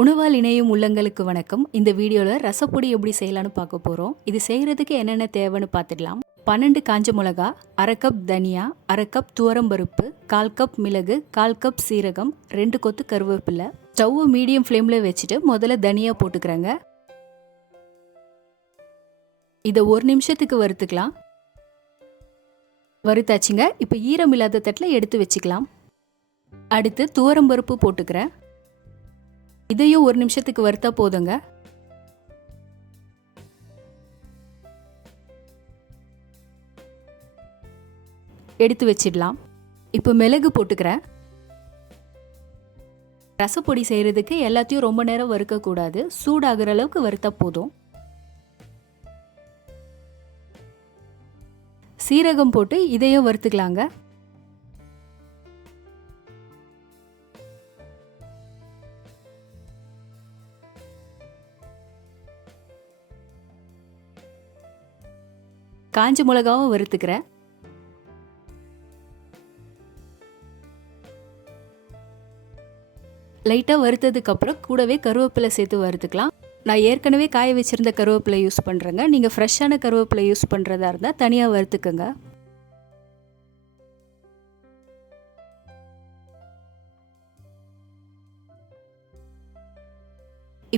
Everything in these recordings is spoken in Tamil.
உணவால் இணையும் உள்ளங்களுக்கு வணக்கம். இந்த வீடியோவில் ரசப்பொடி எப்படி செய்யலான்னு பார்க்க போகிறோம். இது செய்கிறதுக்கு என்னென்ன தேவைன்னு பார்த்துடலாம். 12 காஞ்ச மிளகா, அரை கப் தனியா, அரை கப் துவரம்பருப்பு, 1/4 கப் மிளகு, 1/4 கப் சீரகம், 2 கொத்து கருவேப்பிலை. ஸ்டவ் மீடியம் ஃப்ளேமில் வச்சுட்டு முதல்ல தனியா போட்டுக்கிறேங்க. இதை 1 நிமிஷத்துக்கு வறுத்துக்கலாம். வறுத்தாச்சுங்க. இப்போ ஈரம் இல்லாத தட்டில் எடுத்து வச்சுக்கலாம். அடுத்து துவரம்பருப்பு போட்டுக்கிறேன். இதையும் 1 நிமிஷத்துக்கு வறுத்தா போதுங்க. எடுத்து வச்சிடலாம். இப்போ மிளகு போட்டுக்கிறேன். ரசப்பொடி செய்கிறதுக்கு எல்லாத்தையும் ரொம்ப நேரம் வறுக்கக்கூடாது, சூடாகிற அளவுக்கு வறுத்தா போதும். சீரகம் போட்டு இதையும் வறுத்துக்கலாங்க. காஞ்ச மிளகாவும் வறுத்துக்கிறேன். லைட்டாக வறுத்ததுக்கு அப்புறம் கூடவே கருவேப்பிலை சேர்த்து வறுத்துக்கலாம். நான் ஏற்கனவே காய வச்சிருந்த கருவேப்பிலை யூஸ் பண்ணுறேங்க. நீங்கள் ஃப்ரெஷ்ஷான கருவேப்பிலை யூஸ் பண்ணுறதா இருந்தால் தனியாக வறுத்துக்கோங்க.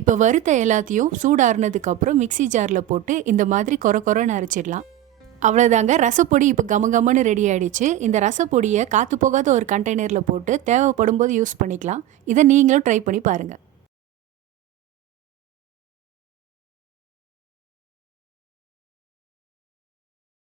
இப்போ வறுத்த எல்லாத்தையும் சூடாறினதுக்கு அப்புறம் மிக்சி ஜாரில் போட்டு இந்த மாதிரி கொரன்னு அரைச்சிடலாம். அவ்வளோதாங்க, ரசப்பொடி இப்போ கமகமன்னு ரெடி ஆகிடுச்சு. இந்த ரசப்பொடியை காற்று போகாத ஒரு கண்டெய்னரில் போட்டு தேவைப்படும் போது யூஸ் பண்ணிக்கலாம். இதை நீங்களும் ட்ரை பண்ணி பாருங்கள்.